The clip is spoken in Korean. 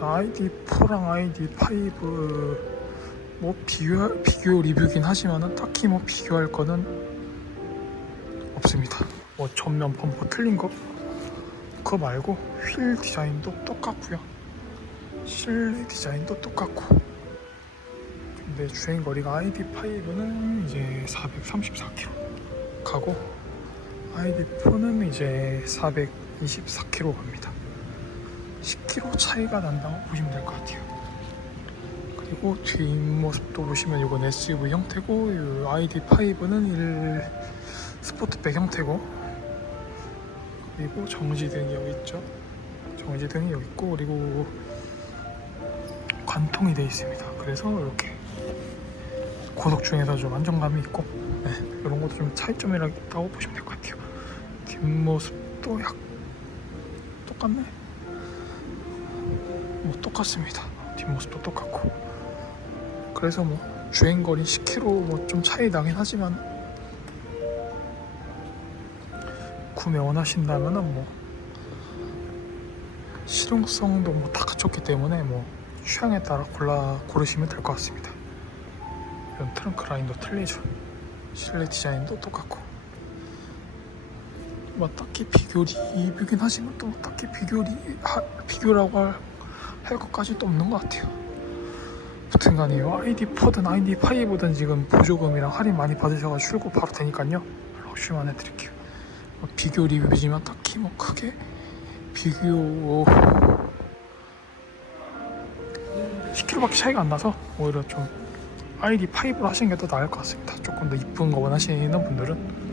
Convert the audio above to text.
ID4랑 ID5 뭐 비교 비교 리뷰긴 하지만은 딱히 뭐 비교할 거는 없습니다. 뭐 전면 범퍼 틀린 거 그거 말고 휠 디자인도 똑같고요. 실내 디자인도 똑같고. 근데 주행 거리가 ID5는 이제 434km 가고 ID4는 이제 424km 갑니다. 10km 차이가 난다고 보시면 될 것 같아요. 그리고 뒷모습도 보시면 이건 SUV 형태고 이 ID5는 1 스포트백 형태고 그리고 정지등이 여기 있죠. 정지등이 여기 있고 그리고 관통이 되어 있습니다. 그래서 이렇게 고속 중에서 좀 안정감이 있고 네, 이런 것도 좀 차이점이라고 보시면 될 것 같아요. 뒷모습도 약 똑같네. 뭐 똑같습니다. 뒷모습도 똑같고. 그래서 뭐 주행거리 10km 뭐 좀 차이 나긴 하지만 구매 원하신다면은 뭐 실용성도 뭐 다 갖췄기 때문에 뭐 취향에 따라 골라 고르시면 될 것 같습니다. 이런 트렁크 라인도 틀리죠. 실내 디자인도 똑같고. 뭐 딱히 비교 리뷰긴 하지만 또 딱히 비교 리 하, 비교라고 할, 할 것까지 또 없는 것 같아요. 여튼간에 ID4든 ID5든 지금 보조금이랑 할인 많이 받으셔가지고 출고 바로 되니까요. 럭슈만 해드릴게요. 뭐 비교 리뷰지만 딱히 뭐 크게 비교 10kg밖에 차이가 안 나서 오히려 좀 ID5로 하시는 게 더 나을 것 같습니다. 조금 더 이쁜 거 원하시는 분들은